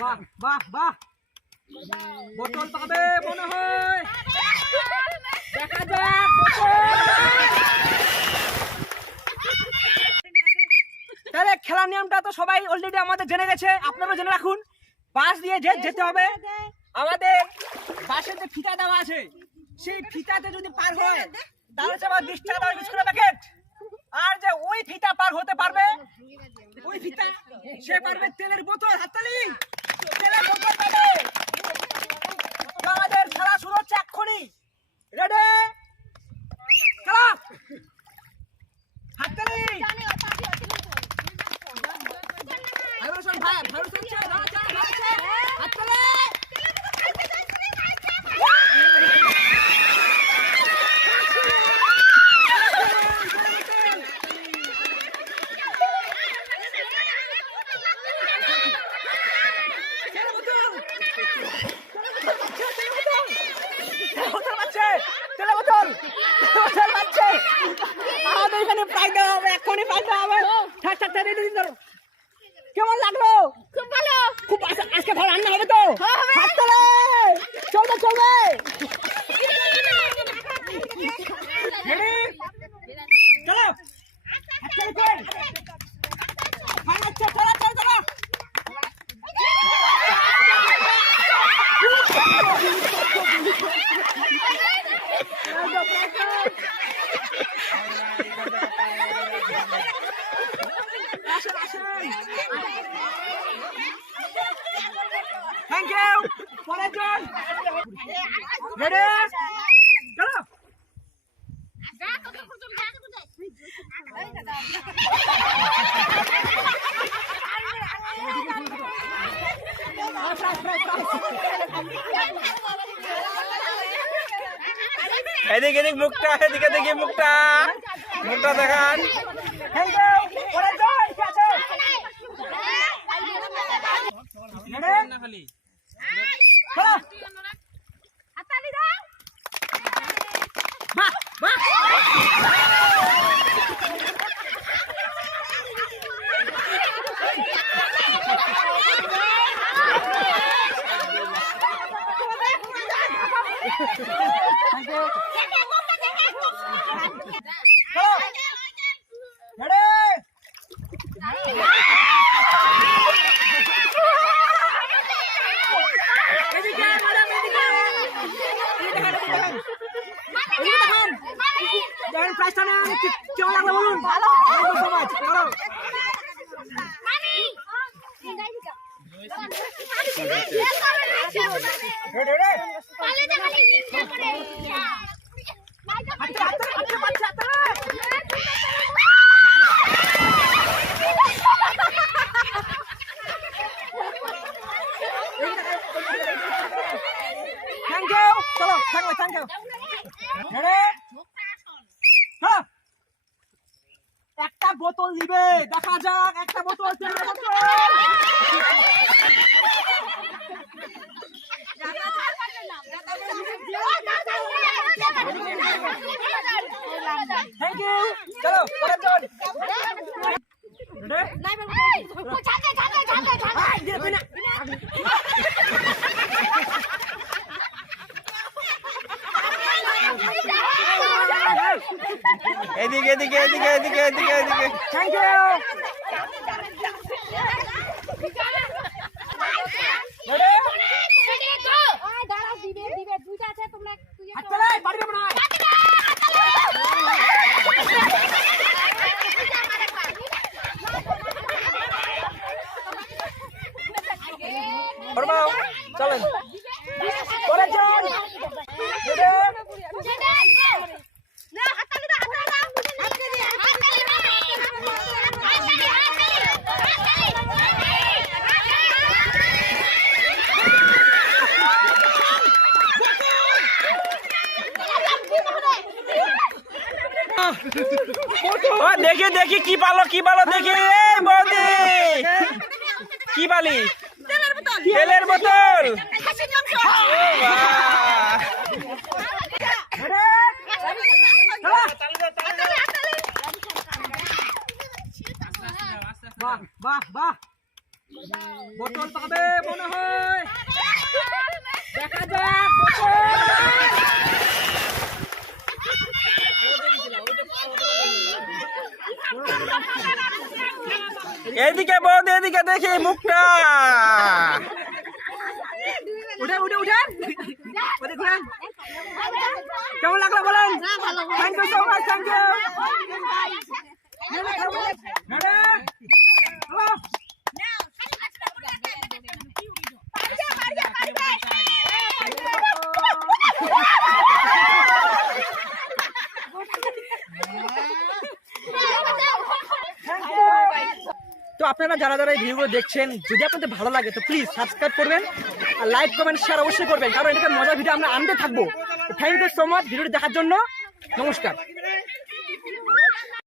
বাহ বাহ বাহ, বোতল পাবে মনে হয়, দেখা যাক। তাহলে খেলার নিয়মটা তো সবাই অলরেডি আমাদের জেনে গেছে, আপনারাও জেনে রাখুন। বাঁশ দিয়ে যেতে হবে, আমাদের বাঁশের যে ফিতা দেওয়া আছে সেই ফিতাতে যদি পার হয় তাহলে সে 20 টাকা দেওয়া বিস্কুটের প্যাকেট। আর যে ওই ফিতা পার হতে পারবে, ওই ফিতা সে পারবে তেলের বোতল। হাততালি, তেলের বোতল পাবে। আমাদের খেলা শুরু হচ্ছে এক্ষুনি। রেডি, খেলা। হাততালি। আমাদের এখানে প্রাইজ দেওয়া হবে, এক্ষুনি প্রাইজ দেওয়া হবে। কেমন লাগলো? খুব ভালো, খুব। আজকে ভালো রান্না হবে তো? চলবে চলবে। চলো, থ্যাংক ইউ। পরের জন, রেডি, চলো। এদিকে এদিক মুখটা, এদিকে দেখি মুখটা, মুখটা দেখান। Thank you. পরের জন আছে, রেডি, চলো। হাততালি দাও। বাহ বাহ। Thank you. চলো, রেডি। কেমন লাগলো বলুন? ভালো। Thank you. চলো, থ্যাংক ইউ। একটা বোতল নিবে, দেখা যাক। একটা বোতল, থ্যাংক ইউ। চলো, পরের জন। এদিকে এদিকে এদিকে এদিকে এদিকে এদিকে। Thank you. চলেন। দেখি দেখি কি পালো দেখি। এই বৌদি কি পালি? তেলের বোতল। বাহ বাহ বাহ বোতল পাবে মনে হয়, দেখা যাক এদিকে বৌদি, এদিকে দেখি মুখটা। উঠে উঠে উঠেন, ওদিকে ঘুরেন। কেমন লাগলো বলেন? Thank you so much, thank you. তো আপনারা যারা যারা এই ভিডিওগুলো দেখছেন, যদি আপনাদের ভালো লাগে তো প্লিজ সাবস্ক্রাইব করবেন আর লাইক কমেন্ট শেয়ার অবশ্যই করবেন, কারণ এটাকে মজার ভিডিও আমরা আনতে থাকবো। থ্যাংক ইউ সো মাচ ভিডিওটি দেখার জন্য। নমস্কার।